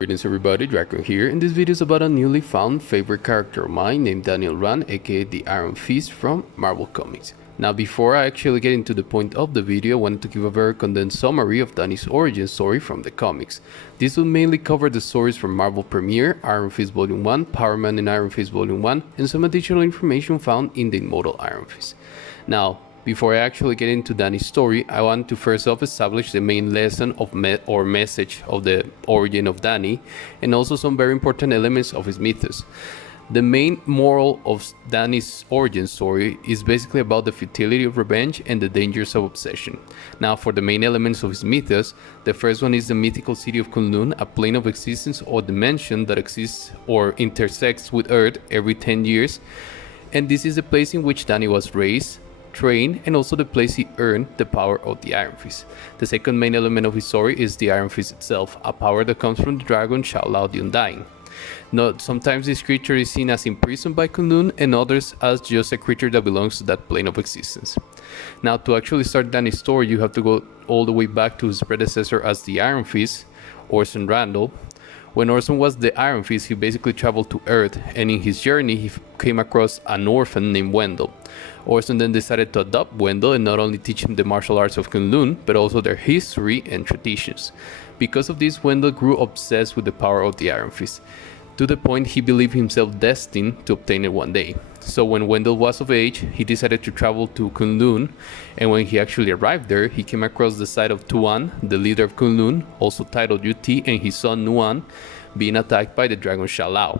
Greetings everybody, Draco here, and this video is about a newly found favorite character of mine named Daniel Rand, aka the Iron Fist from Marvel Comics. Now before I actually get into the point of the video, I wanted to give a very condensed summary of Danny's origin story from the comics. This will mainly cover the stories from Marvel Premiere, Iron Fist Volume 1, Power Man and Iron Fist Volume 1, and some additional information found in the Immortal Iron Fist. Now, before I actually get into Danny's story, I want to first off establish the main lesson of message of the origin of Danny, and also some very important elements of his mythos. The main moral of Danny's origin story is basically about the futility of revenge and the dangers of obsession. Now, for the main elements of his mythos, the first one is the mythical city of Kunlun, a plane of existence or dimension that exists or intersects with Earth every 10 years, and this is the place in which Danny was raised, trained, and also the place he earned the power of the Iron Fist. The second main element of his story is the Iron Fist itself, a power that comes from the dragon Shang-Chi the Undying. Now, sometimes this creature is seen as imprisoned by Kunlun, and others as just a creature that belongs to that plane of existence. Now, to actually start Danny's story, you have to go all the way back to his predecessor as the Iron Fist, Orson Randall. When Orson was the Iron Fist, he basically traveled to Earth, and in his journey he came across an orphan named Wendell. Orson then decided to adopt Wendell and not only teach him the martial arts of Kunlun, but also their history and traditions. Because of this, Wendell grew obsessed with the power of the Iron Fist, to the point he believed himself destined to obtain it one day. So when Wendell was of age, he decided to travel to Kunlun, and when he actually arrived there, he came across the sight of Tuan, the leader of Kunlun, also titled UT, and his son Nuan, being attacked by the dragon Shang-Chi.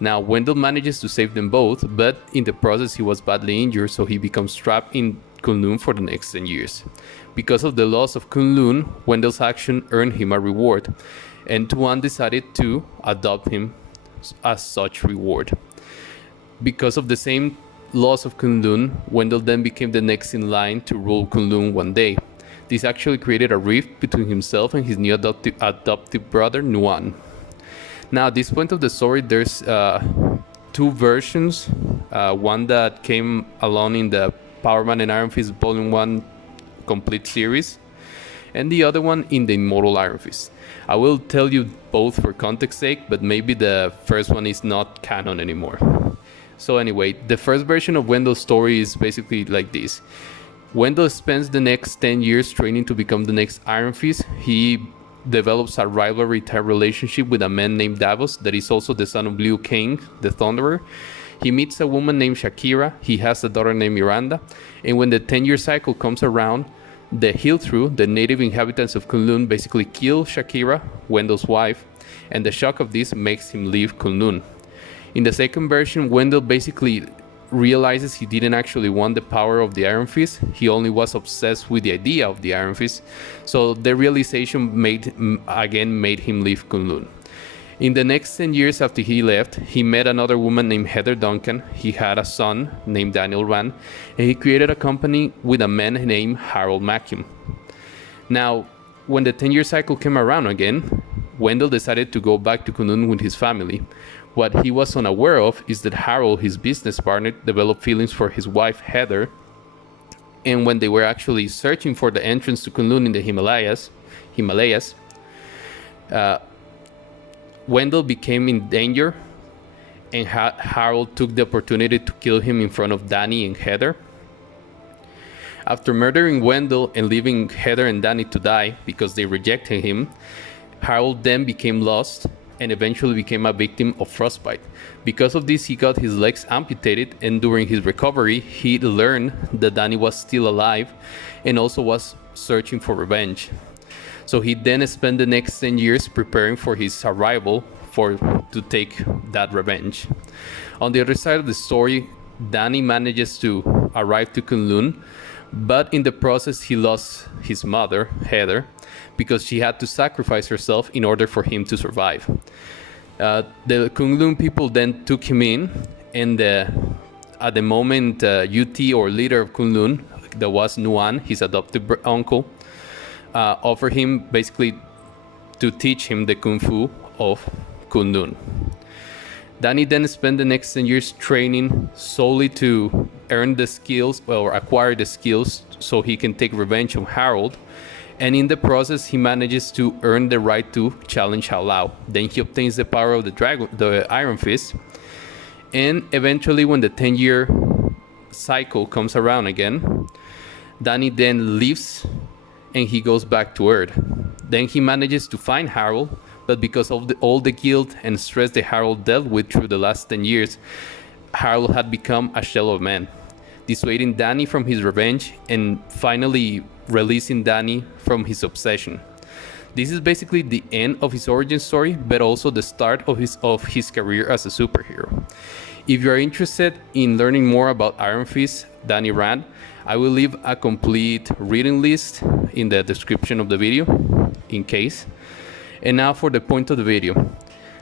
Now, Wendell manages to save them both, but in the process he was badly injured, so he becomes trapped in Kunlun for the next 10 years. Because of the loss of Kunlun, Wendell's action earned him a reward, and Tuan decided to adopt him as such reward. Because of the same loss of Kunlun, Wendell then became the next in line to rule Kunlun one day. This actually created a rift between himself and his new adoptive brother Nuan. Now, at this point of the story, there's two versions. One that came along in the Power Man and Iron Fist Volume 1 complete series, and the other one in the Immortal Iron Fist. I will tell you both for context sake, but maybe the first one is not canon anymore. So anyway, the first version of Wendell's story is basically like this. Wendell spends the next 10 years training to become the next Iron Fist. He develops a rivalry type relationship with a man named Davos that is also the son of Liu Kang, the Thunderer. He meets a woman named Shakira. He has a daughter named Miranda. And when the 10-year cycle comes around, the Hilthru, the native inhabitants of Kunlun, basically kill Shakira, Wendell's wife, and the shock of this makes him leave Kunlun. In the second version, Wendell basically realizes he didn't actually want the power of the Iron Fist. He only was obsessed with the idea of the Iron Fist. So the realization made him leave Kunlun. In the next 10 years after he left, he met another woman named Heather Duncan. He had a son named Daniel Rand, and he created a company with a man named Harold Mackium. Now, when the 10-year cycle came around again, Wendell decided to go back to Kunlun with his family. What he was unaware of is that Harold, his business partner, developed feelings for his wife Heather, and when they were actually searching for the entrance to Kunlun in the Himalayas, Wendell became in danger, and Harold took the opportunity to kill him in front of Danny and Heather. After murdering Wendell and leaving Heather and Danny to die because they rejected him, Harold then became lost and eventually became a victim of frostbite. Because of this, he got his legs amputated, and during his recovery, he learned that Danny was still alive and also was searching for revenge. So he then spent the next 10 years preparing for his arrival to take that revenge. On the other side of the story, Danny manages to arrive to Kunlun, but in the process he lost his mother, Heather, because she had to sacrifice herself in order for him to survive. The Kunlun people then took him in, and at the moment UT, or leader of Kunlun, that was Nuan, his adoptive uncle, offered him basically to teach him the Kung Fu of Kunlun. Danny then spent the next 10 years training solely to earn the skills, or acquire the skills, so he can take revenge on Harold, and in the process he manages to earn the right to challenge Law. Then he obtains the power of the Iron Fist, and eventually when the 10-year cycle comes around again, Danny then leaves and he goes back to Earth. Then he manages to find Harold, but because of all the guilt and stress that Harold dealt with through the last 10 years, Harold had become a shell of man, dissuading Danny from his revenge and finally releasing Danny from his obsession. This is basically the end of his origin story, but also the start of his career as a superhero. If you are interested in learning more about Iron Fist, Danny Rand, I will leave a complete reading list in the description of the video, in case. And now for the point of the video.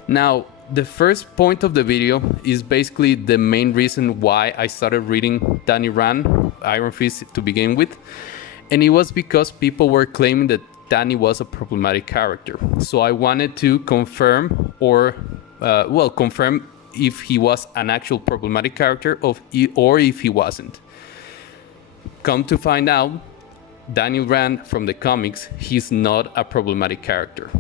Now, the first point of the video is basically the main reason why I started reading Danny Rand, Iron Fist, to begin with. And it was because people were claiming that Danny was a problematic character. So I wanted to confirm confirm if he was an actual problematic character or if he wasn't. Come to find out, Daniel Rand from the comics, he's not a problematic character.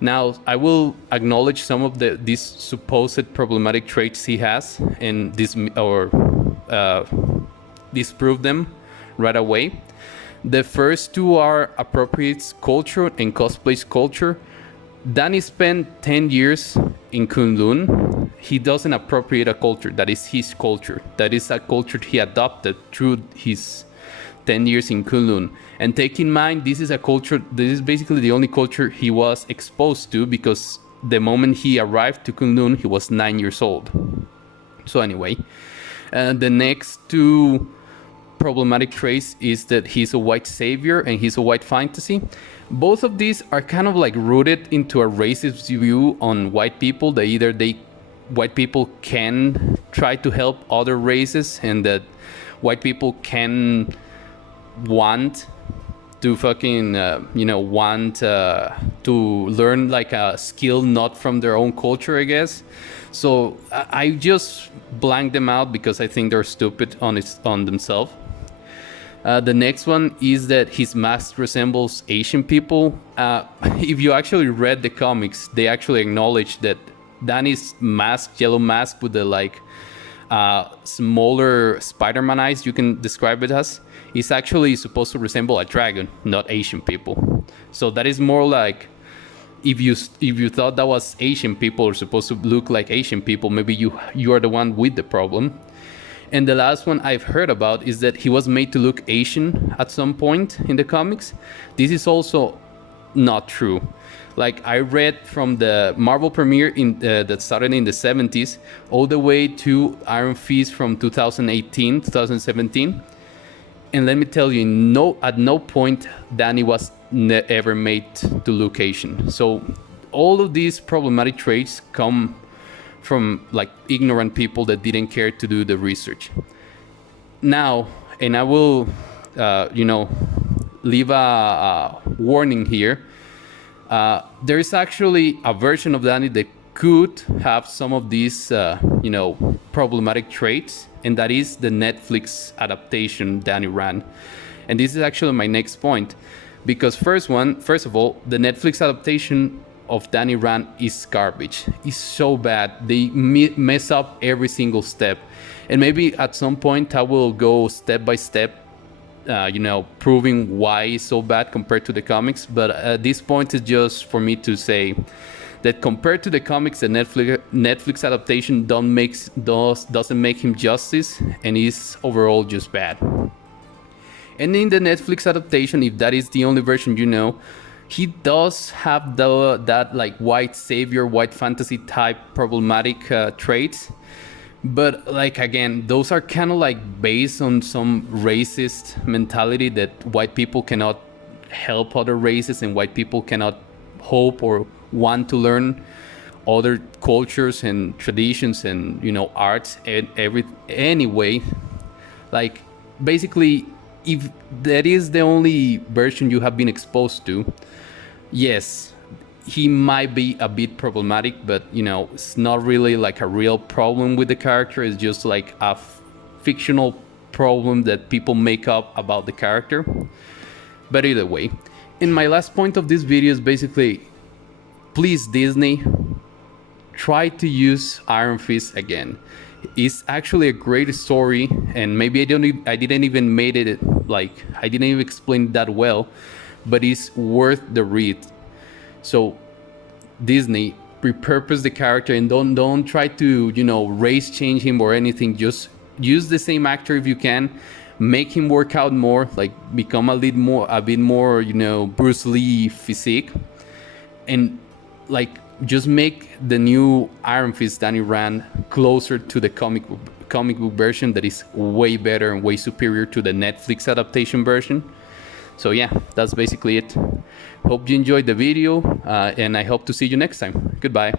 Now, I will acknowledge some of these supposed problematic traits he has and disprove them right away. The first two are appropriates culture and cosplays culture. Danny spent 10 years in Kunlun. He doesn't appropriate a culture. That is his culture. That is a culture he adopted through his 10 years in Kunlun. And take in mind, this is basically the only culture he was exposed to, because the moment he arrived to Kunlun, he was 9 years old. So anyway, the next two problematic traits is that he's a white savior and he's a white fantasy. Both of these are kind of like rooted into a racist view on white people, that white people can try to help other races, and that white people can want to to learn like a skill not from their own culture, I guess. So I just blank them out because I think they're stupid on themselves. The next one is that his mask resembles Asian people. If you actually read the comics, they actually acknowledge that Danny's mask, yellow mask with the smaller Spider-Man eyes, you can describe it as, is actually supposed to resemble a dragon, not Asian people. So that is more like, if you thought that was Asian people or supposed to look like Asian people, maybe you are the one with the problem. And the last one I've heard about is that he was made to look Asian at some point in the comics. This is also not true. Like, I read from the Marvel premiere that started in the 70s all the way to Iron Fist from 2018, 2017. And let me tell you, at no point Danny was ever made to look Asian. So all of these problematic traits come from like ignorant people that didn't care to do the research. Now, and I will, leave a warning here. There is actually a version of Danny that could have some of these, problematic traits, and that is the Netflix adaptation Danny Rand. And this is actually my next point, because first of all, the Netflix adaptation of Danny Rand is garbage. It's so bad. They mess up every single step. And maybe at some point I will go step by step, proving why it's so bad compared to the comics. But at this point, it's just for me to say that compared to the comics, the Netflix adaptation doesn't make him justice, and is overall just bad. And in the Netflix adaptation, if that is the only version he does have that like white savior, white fantasy type problematic traits. But like, again, those are kind of like based on some racist mentality that white people cannot help other races, and white people cannot hope or want to learn other cultures and traditions and arts and anyway. Like, basically, if that is the only version you have been exposed to, yes, he might be a bit problematic, but it's not really like a real problem with the character. It's just like a fictional problem that people make up about the character. But either way, in my last point of this video is basically, please Disney, try to use Iron Fist again. It's actually a great story, and maybe I didn't even made it, like, I didn't even explain it that well, but it's worth the read. So Disney, repurpose the character and don't try to, you know, race change him or anything. Just use the same actor if you can. Make him work out more, like become a bit more, you know, Bruce Lee physique, and like just make the new Iron Fist Danny Rand closer to the comic book version that is way better and way superior to the Netflix adaptation version. So yeah, that's basically it. Hope you enjoyed the video, and I hope to see you next time. Goodbye.